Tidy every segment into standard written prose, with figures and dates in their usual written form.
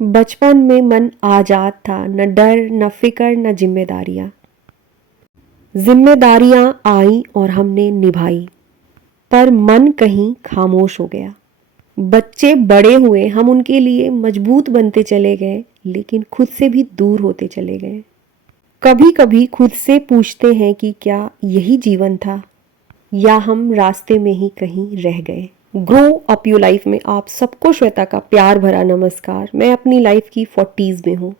बचपन में मन आजाद था, न डर न फिक्र न जिम्मेदारियां। जिम्मेदारियां आई और हमने निभाई, पर मन कहीं खामोश हो गया। बच्चे बड़े हुए, हम उनके लिए मजबूत बनते चले गए, लेकिन खुद से भी दूर होते चले गए। कभी कभी खुद से पूछते हैं कि क्या यही जीवन था, या हम रास्ते में ही कहीं रह गए। ग्रो अप योर लाइफ में आप सबको श्वेता का प्यार भरा नमस्कार। मैं अपनी लाइफ की 40s में हूँ।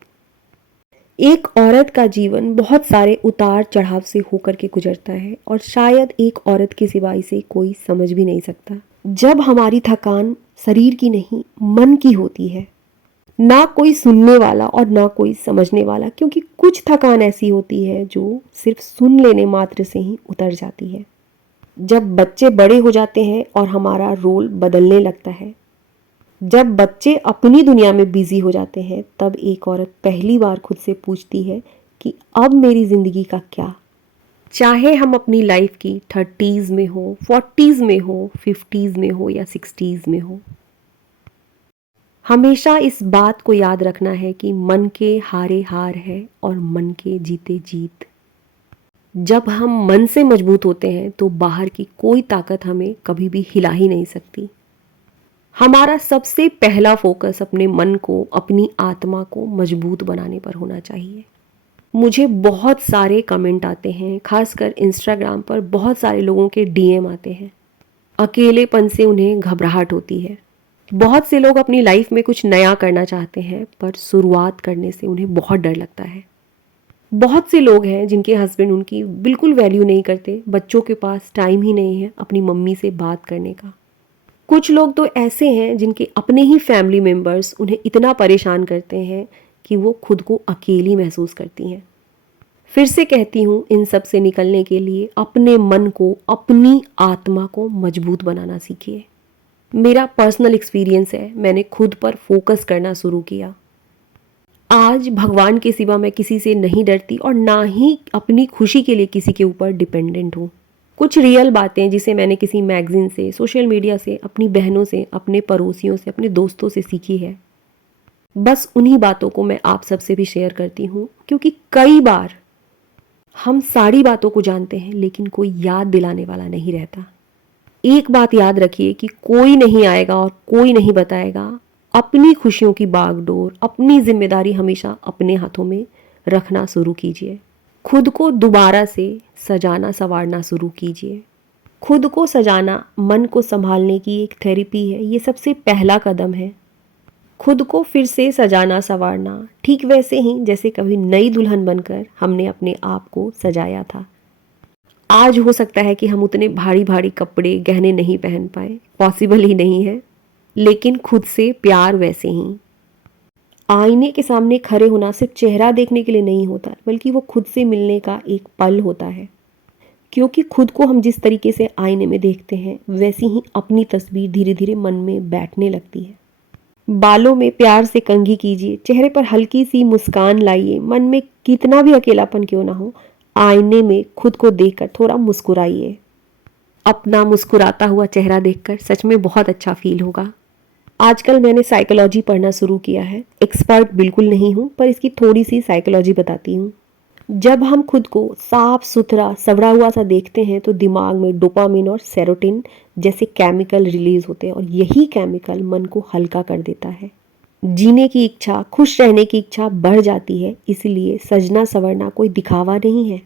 एक औरत का जीवन बहुत सारे उतार चढ़ाव से होकर के गुजरता है, और शायद एक औरत के सिवा इसे कोई समझ भी नहीं सकता। जब हमारी थकान शरीर की नहीं, मन की होती है, ना कोई सुनने वाला और ना कोई समझने वाला, क्योंकि कुछ थकान ऐसी होती है जो सिर्फ सुन लेने मात्र से ही उतर जाती है। जब बच्चे बड़े हो जाते हैं और हमारा रोल बदलने लगता है, जब बच्चे अपनी दुनिया में बिजी हो जाते हैं, तब एक औरत पहली बार खुद से पूछती है कि अब मेरी जिंदगी का क्या। चाहे हम अपनी लाइफ की 30s में हो, 40s में हो, 50s में हो या 60s में हो, हमेशा इस बात को याद रखना है कि मन के हारे हार है और मन के जीते जीत। जब हम मन से मजबूत होते हैं तो बाहर की कोई ताकत हमें कभी भी हिला ही नहीं सकती। हमारा सबसे पहला फोकस अपने मन को, अपनी आत्मा को मजबूत बनाने पर होना चाहिए। मुझे बहुत सारे कमेंट आते हैं, खासकर इंस्टाग्राम पर बहुत सारे लोगों के डीएम आते हैं। अकेलेपन से उन्हें घबराहट होती है। बहुत से लोग अपनी लाइफ में कुछ नया करना चाहते हैं, पर शुरुआत करने से उन्हें बहुत डर लगता है। बहुत से लोग हैं जिनके हस्बैंड उनकी बिल्कुल वैल्यू नहीं करते, बच्चों के पास टाइम ही नहीं है अपनी मम्मी से बात करने का। कुछ लोग तो ऐसे हैं जिनके अपने ही फैमिली मेम्बर्स उन्हें इतना परेशान करते हैं कि वो खुद को अकेली महसूस करती हैं। फिर से कहती हूँ, इन सब से निकलने के लिए अपने मन को, अपनी आत्मा को मजबूत बनाना सीखिए। मेरा पर्सनल एक्सपीरियंस है, मैंने खुद पर फोकस करना शुरू किया। आज भगवान के सिवा मैं किसी से नहीं डरती और ना ही अपनी खुशी के लिए किसी के ऊपर डिपेंडेंट हूँ। कुछ रियल बातें जिसे मैंने किसी मैगजीन से, सोशल मीडिया से, अपनी बहनों से, अपने पड़ोसियों से, अपने दोस्तों से सीखी है, बस उन्हीं बातों को मैं आप सबसे भी शेयर करती हूँ। क्योंकि कई बार हम सारी बातों को जानते हैं, लेकिन कोई याद दिलाने वाला नहीं रहता। एक बात याद रखिए कि कोई नहीं आएगा और कोई नहीं बताएगा। अपनी खुशियों की बागडोर, अपनी जिम्मेदारी हमेशा अपने हाथों में रखना शुरू कीजिए। खुद को दोबारा से सजाना संवारना शुरू कीजिए। खुद को सजाना मन को संभालने की एक थेरेपी है, ये सबसे पहला कदम है। खुद को फिर से सजाना संवारना, ठीक वैसे ही जैसे कभी नई दुल्हन बनकर हमने अपने आप को सजाया था। आज हो सकता है कि हम उतने भारी भारी कपड़े, गहने नहीं पहन पाए, पॉसिबल ही नहीं है, लेकिन खुद से प्यार वैसे ही। आईने के सामने खड़े होना सिर्फ चेहरा देखने के लिए नहीं होता, बल्कि वो खुद से मिलने का एक पल होता है। क्योंकि खुद को हम जिस तरीके से आईने में देखते हैं, वैसी ही अपनी तस्वीर धीरे धीरे मन में बैठने लगती है। बालों में प्यार से कंघी कीजिए, चेहरे पर हल्की सी मुस्कान लाइए। मन में कितना भी अकेलापन क्यों ना हो, आईने में खुद को देखकर थोड़ा मुस्कुराइए। अपना मुस्कुराता हुआ चेहरा देखकर सच में बहुत अच्छा फील होगा। आजकल मैंने साइकोलॉजी पढ़ना शुरू किया है। एक्सपर्ट बिल्कुल नहीं हूँ, पर इसकी थोड़ी सी साइकोलॉजी बताती हूँ। जब हम खुद को साफ सुथरा, संवरा हुआ सा देखते हैं, तो दिमाग में डोपामिन और सेरोटिन जैसे केमिकल रिलीज होते हैं, और यही केमिकल मन को हल्का कर देता है। जीने की इच्छा, खुश रहने की इच्छा बढ़ जाती है। इसलिए सजना संवरना कोई दिखावा नहीं है,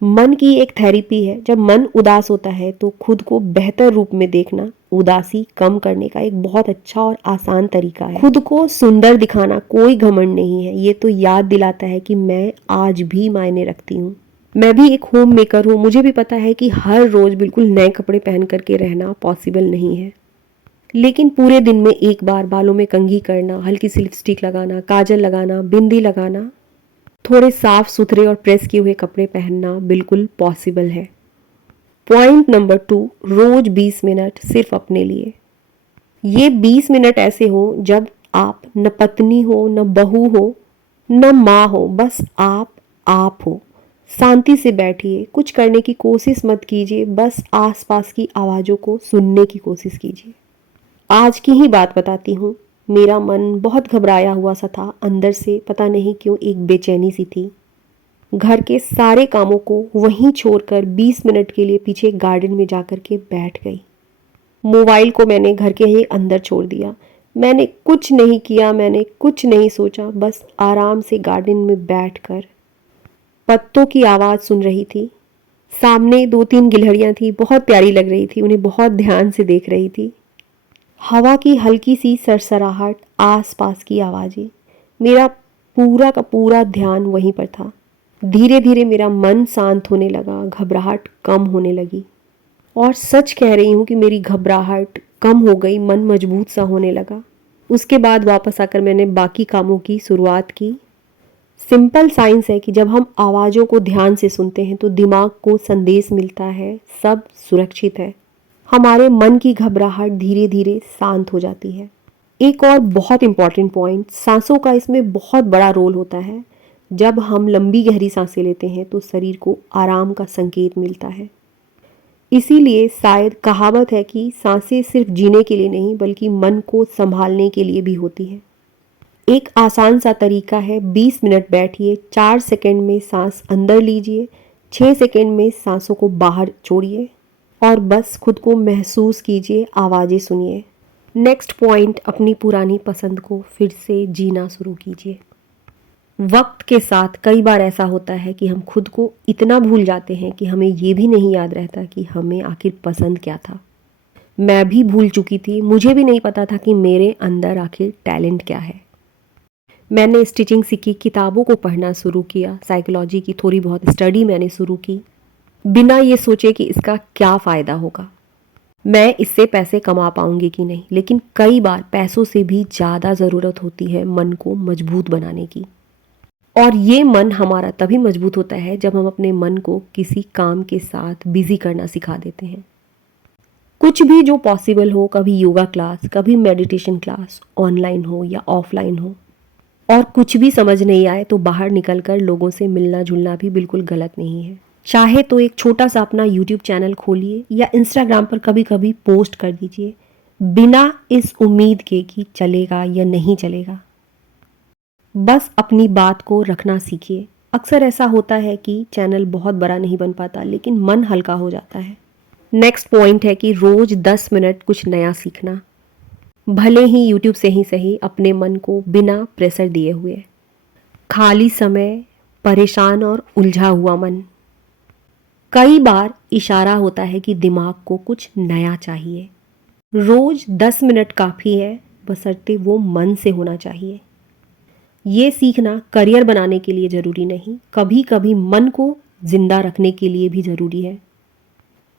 मन की एक थेरेपी है। जब मन उदास होता है तो खुद को बेहतर रूप में देखना उदासी कम करने का एक बहुत अच्छा और आसान तरीका है। खुद को सुंदर दिखाना कोई घमंड नहीं है, ये तो याद दिलाता है कि मैं आज भी मायने रखती हूँ। मैं भी एक होम मेकर हूँ, मुझे भी पता है कि हर रोज बिल्कुल नए कपड़े पहन करके रहना पॉसिबल नहीं है, लेकिन पूरे दिन में एक बार बालों में कंघी करना, हल्की सी लिपस्टिक लगाना, काजल लगाना, बिंदी लगाना, थोड़े साफ सुथरे और प्रेस किए हुए कपड़े पहनना बिल्कुल पॉसिबल है। पॉइंट नंबर 2, रोज 20 मिनट सिर्फ अपने लिए। ये 20 मिनट ऐसे हो जब आप न पत्नी हो, न बहू हो, न माँ हो, बस आप हो। शांति से बैठिए, कुछ करने की कोशिश मत कीजिए, बस आसपास की आवाज़ों को सुनने की कोशिश कीजिए। आज की ही बात बताती हूँ। मेरा मन बहुत घबराया हुआ सा था। अंदर से पता नहीं क्यों एक बेचैनी सी थी। घर के सारे कामों को वहीं छोड़कर 20 मिनट के लिए पीछे गार्डन में जाकर के बैठ गई। मोबाइल को मैंने घर के ही अंदर छोड़ दिया। मैंने कुछ नहीं किया, मैंने कुछ नहीं सोचा, बस आराम से गार्डन में बैठकर पत्तों की आवाज़ सुन रही थी। सामने 2-3 गिलहरियाँ थी, बहुत प्यारी लग रही थी, उन्हें बहुत ध्यान से देख रही थी। हवा की हल्की सी सरसराहट, आसपास की आवाज़ें, मेरा पूरा का पूरा ध्यान वहीं पर था। धीरे धीरे मेरा मन शांत होने लगा, घबराहट कम होने लगी। और सच कह रही हूँ कि मेरी घबराहट कम हो गई, मन मजबूत सा होने लगा। उसके बाद वापस आकर मैंने बाकी कामों की शुरुआत की। सिंपल साइंस है कि जब हम आवाज़ों को ध्यान से सुनते हैं तो दिमाग को संदेश मिलता है, सब सुरक्षित है। हमारे मन की घबराहट धीरे धीरे शांत हो जाती है। एक और बहुत इम्पॉर्टेंट पॉइंट, सांसों का इसमें बहुत बड़ा रोल होता है। जब हम लंबी गहरी सांसें लेते हैं तो शरीर को आराम का संकेत मिलता है। इसीलिए शायद कहावत है कि सांसें सिर्फ जीने के लिए नहीं बल्कि मन को संभालने के लिए भी होती है। एक आसान सा तरीका है, 20 मिनट बैठिए, 4 सेकंड में सांस अंदर लीजिए, 6 सेकंड में सांसों को बाहर छोड़िए और बस खुद को महसूस कीजिए, आवाज़ें सुनिए। नेक्स्ट पॉइंट, अपनी पुरानी पसंद को फिर से जीना शुरू कीजिए। वक्त के साथ कई बार ऐसा होता है कि हम खुद को इतना भूल जाते हैं कि हमें ये भी नहीं याद रहता कि हमें आखिर पसंद क्या था। मैं भी भूल चुकी थी, मुझे भी नहीं पता था कि मेरे अंदर आखिर टैलेंट क्या है। मैंने स्टिचिंग सीखी, किताबों को पढ़ना शुरू किया, साइकोलॉजी की थोड़ी बहुत स्टडी मैंने शुरू की, बिना ये सोचे कि इसका क्या फ़ायदा होगा, मैं इससे पैसे कमा पाऊंगी कि नहीं। लेकिन कई बार पैसों से भी ज़्यादा ज़रूरत होती है मन को मजबूत बनाने की। और ये मन हमारा तभी मजबूत होता है जब हम अपने मन को किसी काम के साथ बिजी करना सिखा देते हैं। कुछ भी जो पॉसिबल हो, कभी योगा क्लास, कभी मेडिटेशन क्लास, ऑनलाइन हो या ऑफलाइन हो। और कुछ भी समझ नहीं आए तो बाहर निकलकर लोगों से मिलना जुलना भी बिल्कुल गलत नहीं है। चाहे तो एक छोटा सा अपना यूट्यूब चैनल खोलिए या इंस्टाग्राम पर कभी कभी पोस्ट कर दीजिए, बिना इस उम्मीद के कि चलेगा या नहीं चलेगा। बस अपनी बात को रखना सीखिए। अक्सर ऐसा होता है कि चैनल बहुत बड़ा नहीं बन पाता लेकिन मन हल्का हो जाता है। नेक्स्ट पॉइंट है कि रोज़ 10 मिनट कुछ नया सीखना, भले ही यूट्यूब से ही सही, अपने मन को बिना प्रेशर दिए हुए। खाली समय, परेशान और उलझा हुआ मन, कई बार इशारा होता है कि दिमाग को कुछ नया चाहिए। रोज़ 10 मिनट काफ़ी है, बशर्ते वो मन से होना चाहिए। ये सीखना करियर बनाने के लिए ज़रूरी नहीं, कभी कभी मन को जिंदा रखने के लिए भी ज़रूरी है।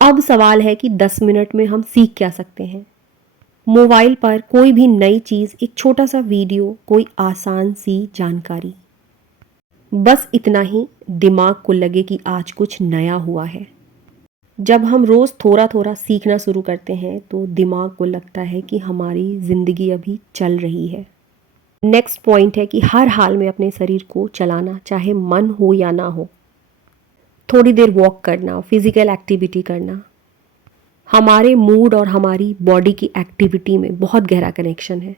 अब सवाल है कि 10 मिनट में हम सीख क्या सकते हैं। मोबाइल पर कोई भी नई चीज़, एक छोटा सा वीडियो, कोई आसान सी जानकारी, बस इतना ही दिमाग को लगे कि आज कुछ नया हुआ है। जब हम रोज़ थोड़ा थोड़ा सीखना शुरू करते हैं तो दिमाग को लगता है कि हमारी ज़िंदगी अभी चल रही है। नेक्स्ट पॉइंट है कि हर हाल में अपने शरीर को चलाना, चाहे मन हो या ना हो। थोड़ी देर वॉक करना, फिजिकल एक्टिविटी करना, हमारे मूड और हमारी बॉडी की एक्टिविटी में बहुत गहरा कनेक्शन है।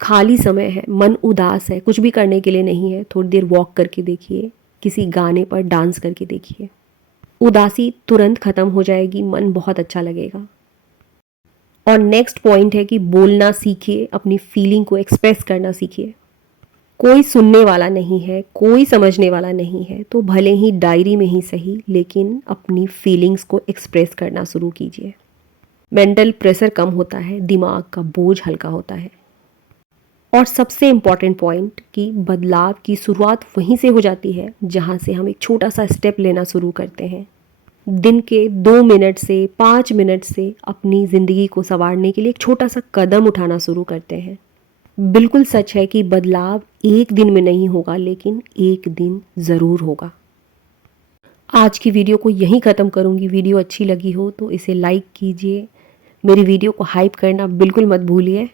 खाली समय है, मन उदास है, कुछ भी करने के लिए नहीं है, थोड़ी देर वॉक करके देखिए, किसी गाने पर डांस करके देखिए, उदासी तुरंत खत्म हो जाएगी, मन बहुत अच्छा लगेगा। और नेक्स्ट पॉइंट है कि बोलना सीखिए, अपनी फीलिंग को एक्सप्रेस करना सीखिए। कोई सुनने वाला नहीं है, कोई समझने वाला नहीं है, तो भले ही डायरी में ही सही, लेकिन अपनी फीलिंग्स को एक्सप्रेस करना शुरू कीजिए। मेंटल प्रेशर कम होता है, दिमाग का बोझ हल्का होता है। और सबसे इम्पॉर्टेंट पॉइंट कि बदलाव की शुरुआत वहीं से हो जाती है जहाँ से हम एक छोटा सा स्टेप लेना शुरू करते हैं। दिन के 2 मिनट से 5 मिनट से अपनी ज़िंदगी को संवारने के लिए एक छोटा सा कदम उठाना शुरू करते हैं। बिल्कुल सच है कि बदलाव एक दिन में नहीं होगा, लेकिन एक दिन ज़रूर होगा। आज की वीडियो को यहीं ख़त्म करूँगी। वीडियो अच्छी लगी हो तो इसे लाइक कीजिए, मेरी वीडियो को हाइप करना बिल्कुल मत भूलिए।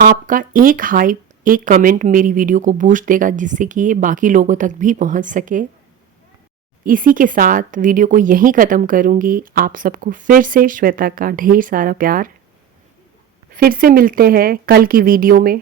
आपका एक हाइप, एक कमेंट मेरी वीडियो को बूस्ट देगा, जिससे कि ये बाकी लोगों तक भी पहुंच सके। इसी के साथ वीडियो को यहीं ख़त्म करूंगी। आप सबको फिर से श्वेता का ढेर सारा प्यार। फिर से मिलते हैं कल की वीडियो में।